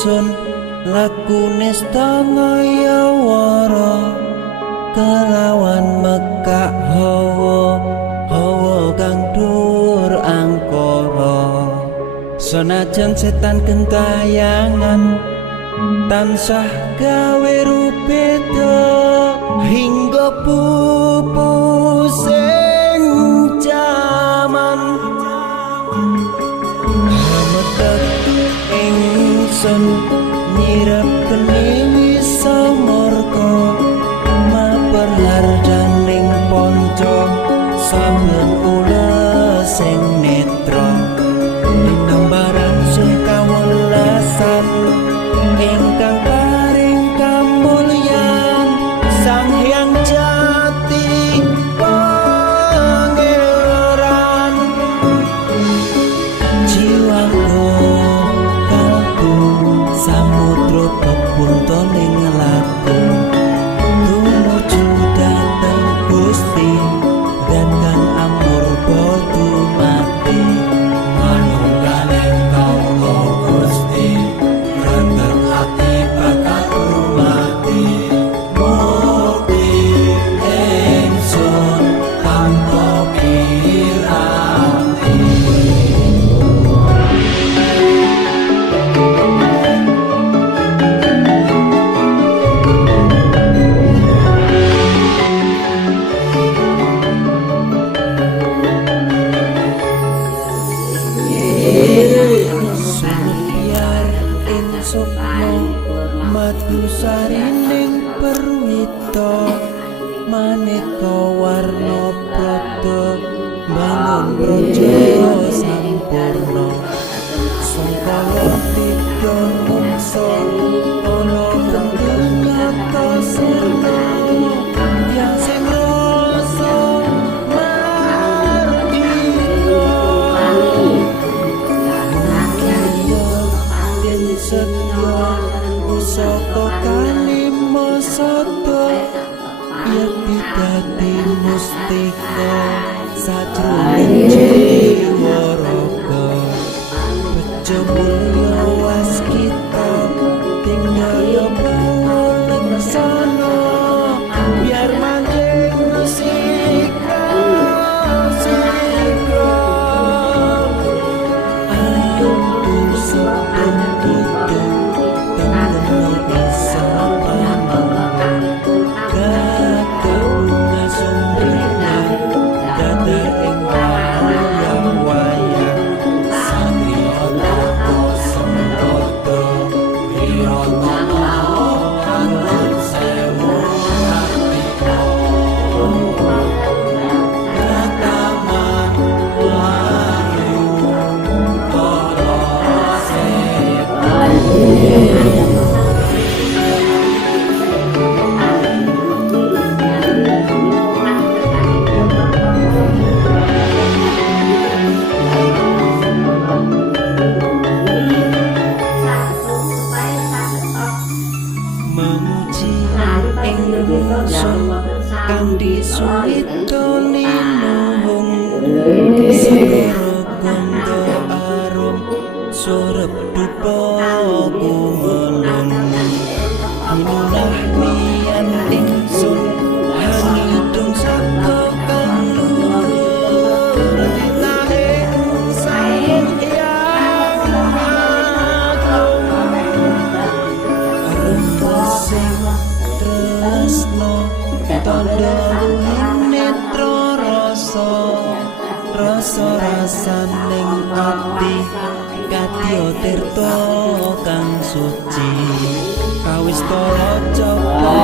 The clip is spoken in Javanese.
ingsun lakune sedaya wara kelawan mekak hawa kang dur angkara senajan setan gentayangan tansah gawe rupeda hingga pupusing jaman hametek ingsun nyirep keni samurka maperlar janing ponco saben ula sing netra dinambaran sing kawelasan ingkang paring kamulyan Sang Hyang Jati Pangeran jiwaku kalbu samudra pepungtoning laku tumuju dhateng Gusti dan kang amur bodu mati manunggaling kaula Gusti rendah ati bakal mati mukti ingsun tanpa piranti biar insukmu madu sarining perwita maneka warna prada bangun brojo sampurna sangkala tiga mungsa ana bentuk nyata sirna yang sing rasa setya pusaka kalima sada yati dadi mustika sajroning jiwa raga bejo mulya waskita tinggal pangalaksana biar manjing musika sika aduh sebelum kanthi suwitane nuwung segara gondo arum surep dupa gumeneng minunah nian ingsun hanidung saka kanur nanging Sang Hyang sing tresno tandha netra rasaning ati kadya tirta kang suci kawis tara japa